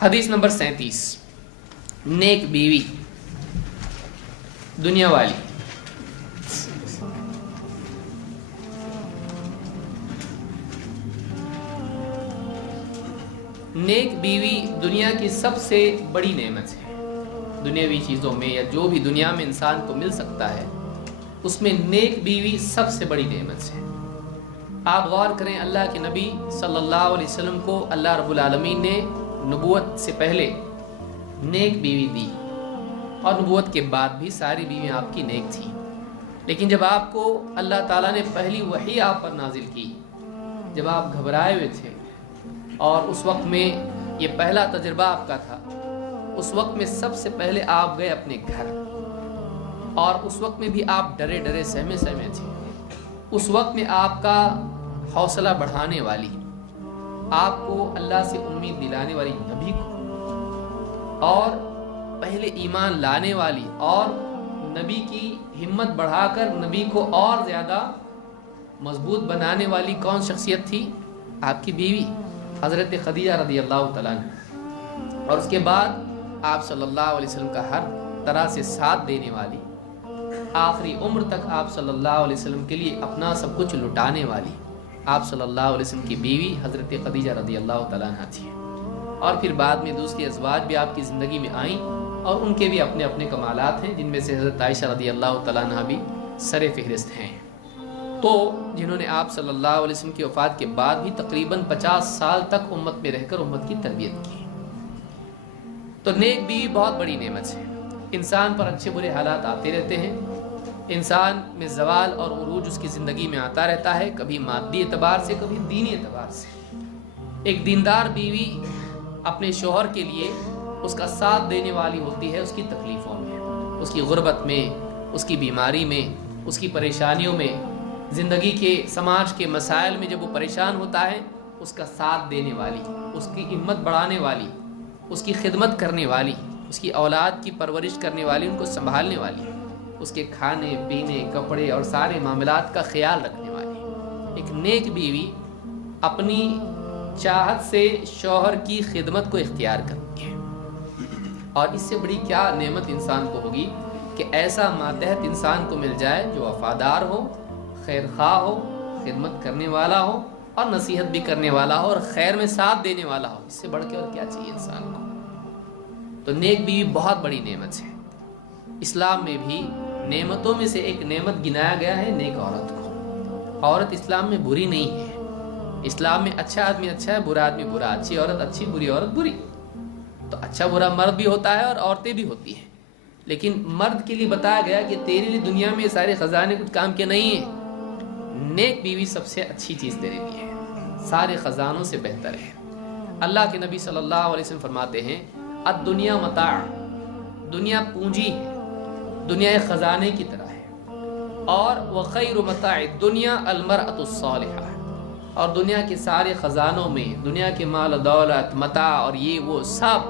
حدیث نمبر 37، نیک بیوی دنیا والی. نیک بیوی دنیا کی سب سے بڑی نعمت ہے. دنیاوی چیزوں میں یا جو بھی دنیا میں انسان کو مل سکتا ہے اس میں نیک بیوی سب سے بڑی نعمت ہے. آپ غور کریں، اللہ کے نبی صلی اللہ علیہ وسلم کو اللہ رب العالمین نے نبوت سے پہلے نیک بیوی دی، اور نبوت کے بعد بھی ساری بیویاں آپ کی نیک تھیں. لیکن جب آپ کو اللہ تعالیٰ نے پہلی وحی آپ پر نازل کی، جب آپ گھبرائے ہوئے تھے اور اس وقت میں یہ پہلا تجربہ آپ کا تھا، اس وقت میں سب سے پہلے آپ گئے اپنے گھر، اور اس وقت میں بھی آپ ڈرے ڈرے سہمے سہمے تھے. اس وقت میں آپ کا حوصلہ بڑھانے والی، آپ کو اللہ سے امید دلانے والی نبی کو، اور پہلے ایمان لانے والی اور نبی کی ہمت بڑھا کر نبی کو اور زیادہ مضبوط بنانے والی کون شخصیت تھی؟ آپ کی بیوی حضرت خدیجہ رضی اللہ تعالیٰ عنہ. اور اس کے بعد آپ صلی اللہ علیہ وسلم کا ہر طرح سے ساتھ دینے والی، آخری عمر تک آپ صلی اللہ علیہ وسلم کے لیے اپنا سب کچھ لٹانے والی آپ صلی اللہ علیہ وسلم کی بیوی حضرت خدیجہ رضی اللہ تعالیٰ عنہ تھی. اور پھر بعد میں دوسری ازواج بھی آپ کی زندگی میں آئیں، اور ان کے بھی اپنے اپنے کمالات ہیں، جن میں سے حضرت عائشہ رضی اللہ تعالیٰ عنہ بھی سر فہرست ہیں. تو جنہوں نے آپ صلی اللہ علیہ وسلم کی وفات کے بعد بھی تقریباً 50 سال تک امت میں رہ کر امت کی تربیت کی. تو نیک بیوی بہت بڑی نعمت ہے. انسان پر اچھے برے حالات آتے رہتے ہیں، انسان میں زوال اور عروج اس کی زندگی میں آتا رہتا ہے، کبھی مادی اعتبار سے، کبھی دینی اعتبار سے. ایک دیندار بیوی اپنے شوہر کے لیے اس کا ساتھ دینے والی ہوتی ہے، اس کی تکلیفوں میں، اس کی غربت میں، اس کی بیماری میں، اس کی پریشانیوں میں، زندگی کے سماج کے مسائل میں جب وہ پریشان ہوتا ہے، اس کا ساتھ دینے والی، اس کی ہمت بڑھانے والی، اس کی خدمت کرنے والی، اس کی اولاد کی پرورش کرنے والی، ان کو سنبھالنے والی، اس کے کھانے پینے کپڑے اور سارے معاملات کا خیال رکھنے والی. ایک نیک بیوی اپنی چاہت سے شوہر کی خدمت کو اختیار کرتی ہے. اور اس سے بڑی کیا نعمت انسان کو ہوگی کہ ایسا ماتحت انسان کو مل جائے جو وفادار ہو، خیر خواہ ہو، خدمت کرنے والا ہو، اور نصیحت بھی کرنے والا ہو، اور خیر میں ساتھ دینے والا ہو. اس سے بڑھ کے اور کیا چاہیے انسان کو؟ تو نیک بیوی بہت بڑی نعمت ہے. اسلام میں بھی نعمتوں میں سے ایک نعمت گنایا گیا ہے نیک عورت کو. عورت اسلام میں بری نہیں ہے. اسلام میں اچھا آدمی اچھا ہے، برا آدمی برا، اچھی عورت اچھی، بری عورت بری. تو اچھا برا مرد بھی ہوتا ہے اور عورتیں بھی ہوتی ہیں، لیکن مرد کے لیے بتایا گیا کہ تیرے لیے دنیا میں سارے خزانے کچھ کام کے نہیں ہیں. نیک بیوی سب سے اچھی چیز تیرے لیے ہے، سارے خزانوں سے بہتر ہے. اللہ کے نبی صلی اللہ علیہ وسلم فرماتے ہیں الدنیا متاع، دنیا پونجی ہے، دنیا ایک خزانے کی طرح ہے. اور وخیر متاع الدنیا المرأة الصالحہ، اور دنیا کے سارے خزانوں میں، دنیا کے مال و دولت، متاع اور یہ وہ سب،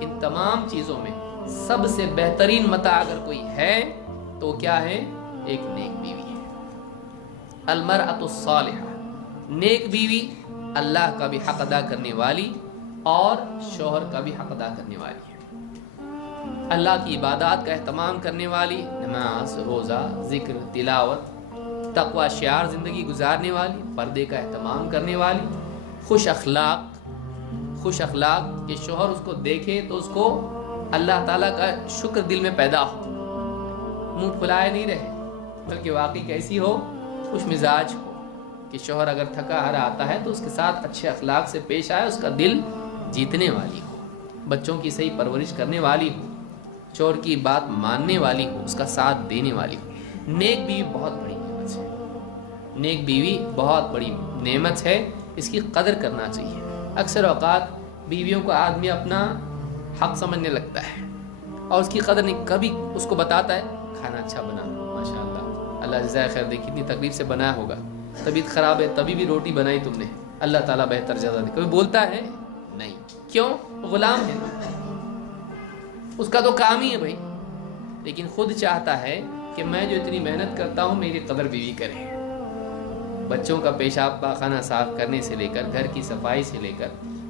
ان تمام چیزوں میں سب سے بہترین متاع اگر کوئی ہے تو کیا ہے؟ ایک نیک بیوی ہے. المرأة الصالحہ، نیک بیوی اللہ کا بھی حق ادا کرنے والی اور شوہر کا بھی حق ادا کرنے والی ہے. اللہ کی عبادات کا اہتمام کرنے والی، نماز، روزہ، ذکر، تلاوت، تقوی شعار زندگی گزارنے والی، پردے کا اہتمام کرنے والی، خوش اخلاق کہ شوہر اس کو دیکھے تو اس کو اللہ تعالیٰ کا شکر دل میں پیدا ہو، منہ پھلائے نہیں رہے، بلکہ واقعی کیسی ہو؟ خوش مزاج ہو کہ شوہر اگر تھکا ہرا آتا ہے تو اس کے ساتھ اچھے اخلاق سے پیش آئے، اس کا دل جیتنے والی ہو، بچوں کی صحیح پرورش کرنے والی ہو، شوہر کی بات ماننے والی ہو، اس کا ساتھ دینے والی ہو. نیک بیوی بہت بڑی نعمت ہے. نیک بیوی بہت بڑی نعمت ہے، اس کی قدر کرنا چاہیے. اکثر اوقات بیویوں کو آدمی اپنا حق سمجھنے لگتا ہے اور اس کی قدر نہیں. کبھی اس کو بتاتا ہے کھانا اچھا بنا، ماشاءاللہ، اللہ جزائے خیر دے، کتنی تکلیف سے بنایا ہوگا، طبیعت خراب ہے تبھی بھی روٹی بنائی تم نے، اللہ تعالیٰ بہتر جزا دے. کبھی بولتا ہے نہیں. کیوں؟ غلام ہے، اس کا تو کام ہی ہے بھائی. لیکن خود چاہتا ہے کہ میں جو اتنی محنت کرتا ہوں میری قدر بیوی کرے. بچوں کا پیشاب پاخانہ صاف کرنے سے لے کر، گھر کی صفائی سے لے کر،